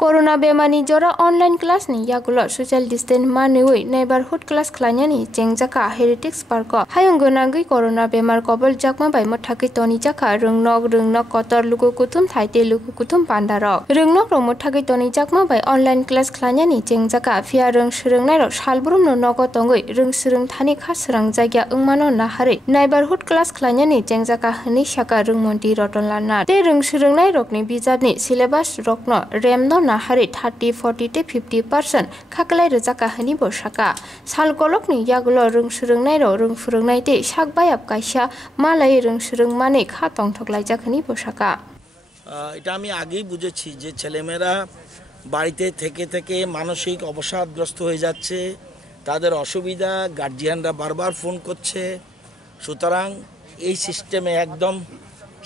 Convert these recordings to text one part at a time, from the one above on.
Corona bemani jora online class ni yagulo social distance manui neighborhood class khlanyani Chengjaka heritage park hayunggonangui corona bemar kobol jakma bai mothaki toni jaka Rwng kotor luku kutum thaite luku kutum pandarok Rwng mothaki toni jakma bai online class khlanyani Chengjaka phia Rwng srungnai rok salbrum no nogo tongoi Rwng srung thani kha srang jagya wngmano nahari neighborhood class khlanyani Chengjaka hini saka Rwng Montri Ratan Nath te Rwng srungnai rokni bijapni syllabus rokno remno nahari 30-40 te 50% khaklai rojaka hani bosaka salkolokni yagulo Rwng srungnai ro Rwng phurungnai te sakbayap kaisa malai Rwng srung mane kha tongthoklaijak hani bosaka এটা আমি আগেই বুঝেছি যে ছেলেমেয়েরা বাড়িতে থেকে থেকে মানসিক অবসাদগ্রস্ত হয়ে যাচ্ছে তাদের অসুবিধা গার্জিয়ানরা বারবার ফোন করছে সুতরাং এই সিস্টেমে একদম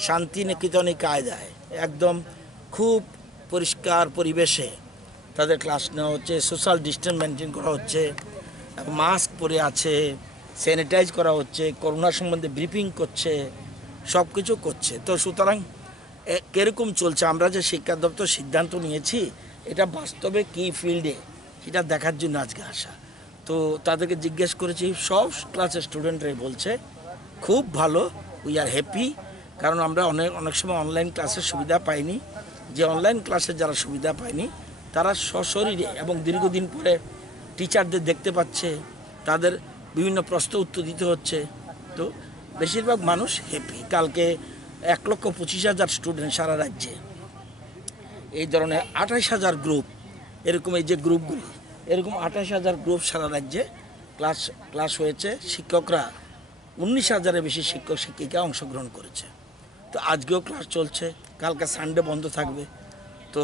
শান্তি নিকেতনে কায়দায় একদম খুব পরিষ্কার পরিবেশে তাদের ক্লাস নেওয়া হচ্ছে সোশ্যাল ডিস্টেন্স মেনটেন করা হচ্ছে মাস্ক পরে আছে স্যানিটাইজ করা হচ্ছে করোনা সম্বন্ধে ব্রিফিং করছে সব কিছু করছে তো সুতরাং কিরকম চলছে আমরা যে শিক্ষা দপ্তর সিদ্ধান্ত নিয়েছি এটা বাস্তবে কি ফিল্ডে সেটা দেখার জন্য আজকে আসা তো তাদেরকে জিজ্ঞেস করেছি সব ক্লাসের স্টুডেন্টরাই বলছে খুব ভালো উই আর হ্যাপি কারণ আমরা অনেক সময় অনলাইন ক্লাসের সুবিধা পাইনি যে অনলাইন ক্লাসের যারা সুবিধা পায়নি তারা সশরীরে এবং দীর্ঘদিন পরে টিচারদের দেখতে পাচ্ছে তাদের বিভিন্ন প্রশ্ন উত্তর দিতে হচ্ছে তো বেশিরভাগ মানুষ হ্যাপি কালকে 1,25,000 স্টুডেন্ট সারা রাজ্যে এই ধরনের 28,000 গ্রুপ এরকম এই যে গ্রুপগুলি এরকম 28,000 গ্রুপ সারা রাজ্যে ক্লাস হয়েছে শিক্ষকরা 19,000-এর বেশি শিক্ষক শিক্ষিকা অংশগ্রহণ করেছে তো আজকেও ক্লাস চলছে কালকে সানডে বন্ধ থাকবে তো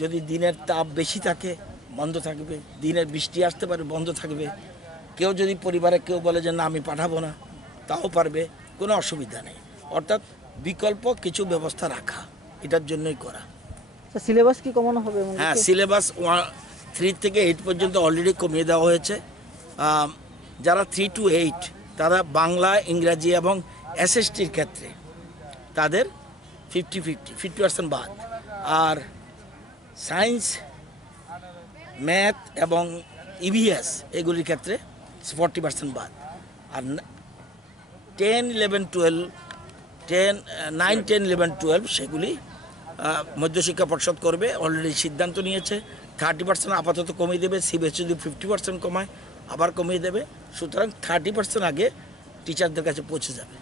যদি দিনের তাপ বেশি থাকে বন্ধ থাকবে দিনের বৃষ্টি আসতে পারে বন্ধ থাকবে কেউ যদি পরিবারে কেউ বলে যে না আমি পাঠাবো না তাও পারবে কোনো অসুবিধা নেই অর্থাৎ বিকল্প কিছু ব্যবস্থা রাখা এটার জন্যই করা সিলেবাস কি কমানো হবে হ্যাঁ সিলেবাস 3 থেকে 8 পর্যন্ত অলরেডি কমিয়ে দেওয়া হয়েছে যারা 3 to 8 তারা বাংলা ইংরাজি এবং এসএসটির ক্ষেত্রে তাদের 50% বাদ আর সায়েন্স ম্যাথ এবং ইভিএস এগুলির ক্ষেত্রে 40% বাদ আর 9, 10, 11, 12 সেগুলি মধ্যশিক্ষা পর্ষদ করবে অলরেডি সিদ্ধান্ত নিয়েছে 30% আপাতত কমিয়ে দেবে সিবিএসই যদি 50% কমায় আবার কমিয়ে দেবে সুতরাং 30% আগে টিচারদের কাছে পৌঁছে যাবে